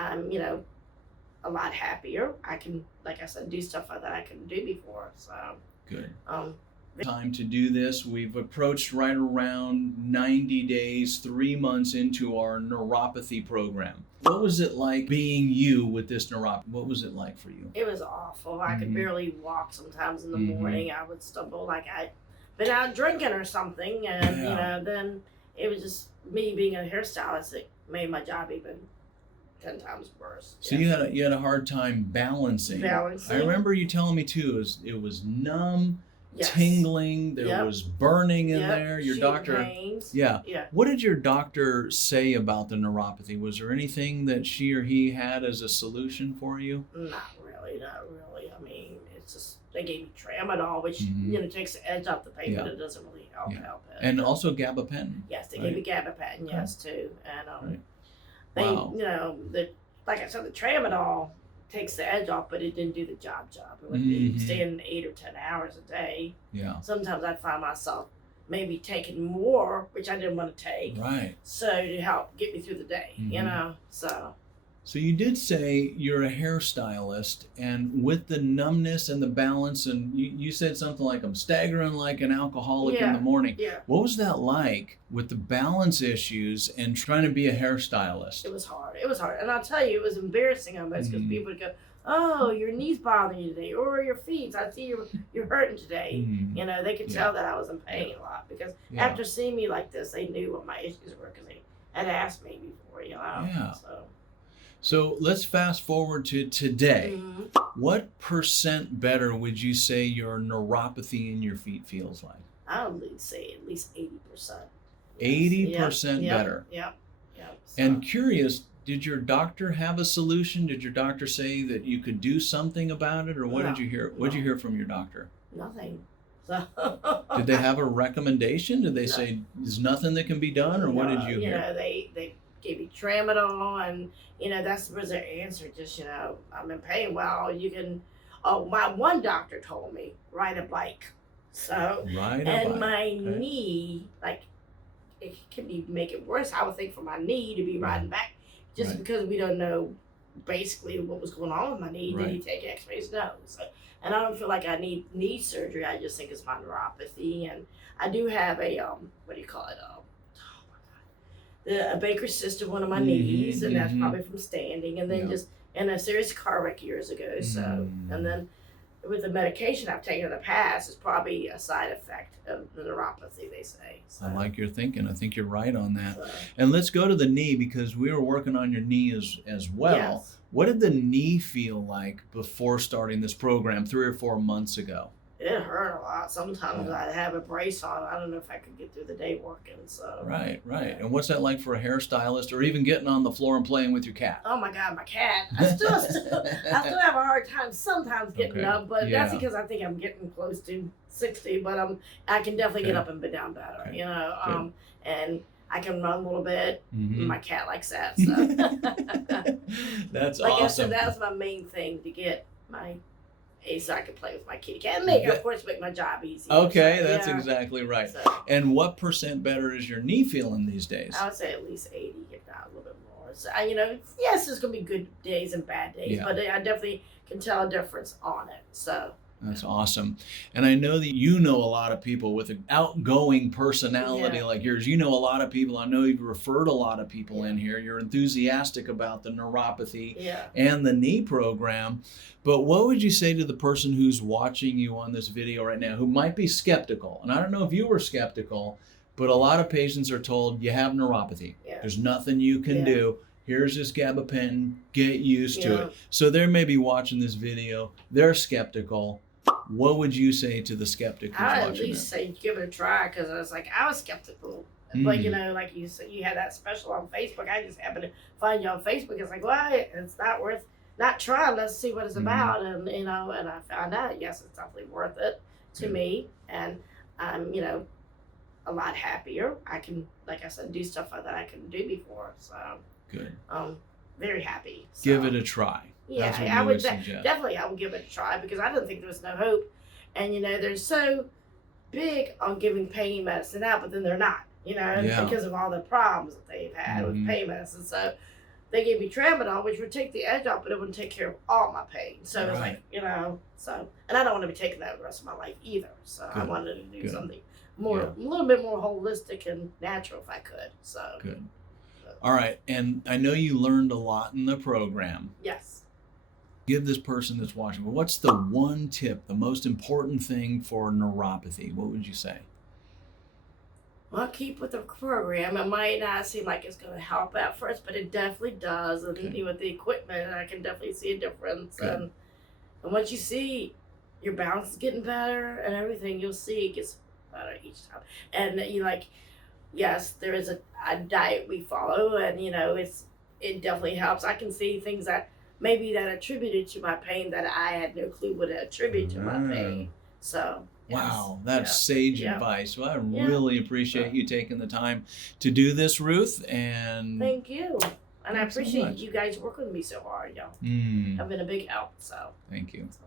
I'm, a lot happier. I can, like I said, do stuff that I couldn't do before. So good. um, Time to do this. We've approached right around 90 days, 3 months into our neuropathy program. What was it like being you with this neuropathy? What was it like for you? It was awful. I could barely walk sometimes in the Mhm. morning. I would stumble like I'd been out drinking or something. And, Yeah. then it was just me being a hairstylist that made my job even 10 times worse. So Yeah. you had a hard time balancing. Balancing. I remember you telling me too, it was numb, Yes. tingling, there Yep. was burning in Yep. there. Your Shooting doctor, pains. yeah. Yeah. What did your doctor say about the neuropathy? Was there anything that she or he had as a solution for you? Not really. I mean, it's just they gave me tramadol, which Mhm. takes the edge off the pain, Yeah. but it doesn't really help Yeah. it. And also gabapentin. Yes, they right? gave me gabapentin, yes, too. And Right. they, Wow. like I said, the tramadol takes the edge off, but it didn't do the job. It would be Mhm. staying 8 or 10 hours a day. Yeah. Sometimes I'd find myself maybe taking more, which I didn't want to take, Right. so to help get me through the day, Mhm. so. So you did say you're a hairstylist, and with the numbness and the balance, and you said something like, I'm staggering like an alcoholic in the morning. Yeah. What was that like with the balance issues and trying to be a hairstylist? It was hard. And I'll tell you, it was embarrassing almost because Mhm. people would go, oh, your knee's bothering you today, or your feet. I see you're hurting today. Mhm. They could Yeah. tell that I was in pain a lot because Yeah. after seeing me like this, they knew what my issues were because they had asked me before, Yeah. So. So let's fast forward to today. Mhm. What percent better would you say your neuropathy in your feet feels like? I would say at least 80%. 80% Yep. better. Yep. So, And curious, did your doctor have a solution? Did your doctor say that you could do something about it, or what did No, you hear? What did you no. hear from your doctor? nothing. So. Did they have a recommendation? Did they No. say there's nothing that can be done, or what did you hear? They gave me tramadol, and that was their answer. Just I'm in pain. Well, you can. Oh, my one doctor told me ride a bike. So Right. and my Okay. knee, like it can be make it worse. I would think for my knee to be riding back, just Right. because we don't know basically what was going on with my knee. Did he Right. take X-rays? No. So, and I don't feel like I need knee surgery. I just think it's my neuropathy, and I do have a what do you call it? A Baker's cyst in one of my knees, and that's probably from standing, and then Yeah. just in a serious car wreck years ago. So, and then with the medication I've taken in the past, it's probably a side effect of the neuropathy, they say. So, I like your thinking. I think you're right on that. so, And let's go to the knee, because we were working on your knee as well. yes. What did the knee feel like before starting this program 3 or 4 months ago? It hurt a lot. Sometimes Yeah. I'd have a brace on. I don't know if I could get through the day working. So. Right. And what's that like for a hairstylist, or even getting on the floor and playing with your cat? Oh my God, my cat! I still have a hard time sometimes getting Okay. up, but Yeah. that's because I think I'm getting close to 60. But I can definitely get Okay. up and bend down better. Okay. And I can run a little bit. Mhm. My cat likes that. So. That's Like awesome. I said, that's my main thing to get my. So I can play with my kitty cat and of course, make my job easier. Okay, So, that's yeah. exactly right. So, And what percent better is your knee feeling these days? I would say at least 80, if not a little bit more. So, yes, there's going to be good days and bad days, Yeah. but I definitely can tell a difference on it. So, That's awesome. And I know that you know a lot of people with an outgoing personality Yeah. like yours. You know a lot of people. I know you've referred a lot of people in Yeah. here. You're enthusiastic about the neuropathy yeah. and the knee program. But what would you say to the person who's watching you on this video right now who might be skeptical? And I don't know if you were skeptical, but a lot of patients are told you have neuropathy. Yeah. There's nothing you can Yeah. do. Here's this gabapentin. Get used to Yeah. it. So they're maybe watching this video. They're skeptical. What would you say to the skeptic who's I'd at watching least say give it a try because I was skeptical. But, like you said, you had that special on Facebook. I just happened to find you on Facebook. It's like, well, it's not worth not trying. Let's see what it's about. And, and I found out, yes, it's definitely worth it to me. And I'm, a lot happier. I can, like I said, do stuff that I couldn't do before. So, Good. very happy. So, Give it a try. yeah, That's what I you would suggest. definitely. I would give it a try because I didn't think there was no hope. And they're so big on giving pain medicine out, but then they're not. Yeah. Because of all the problems that they've had with Mhm. pain medicine. So they gave me tramadol, which would take the edge off, but it wouldn't take care of all my pain. So it was Right. like, and I don't want to be taking that the rest of my life either. So I Good. wanted to do Good. something more, Yeah. a little bit more holistic and natural if I could. So Good. All right. And I know you learned a lot in the program. yes. Give this person that's watching, well, what's the one tip, the most important thing for neuropathy? What would you say? Well, keep with the program. It might not seem like it's going to help at first, but it definitely does. And Okay. with the equipment, I can definitely see a difference. Good. And once you see your balance is getting better and everything, you'll see it gets better each time. And yes, there is a diet we follow, and it definitely helps. I can see things that maybe that attributed to my pain that I had no clue would attribute to my pain. So. Wow, that's sage advice. Well, I Yeah. really appreciate you taking the time to do this, Ruth. And Thank you. And I Thanks so appreciate much. you guys working with me so hard, y'all. Mm, Have been a big help. So. thank you. So.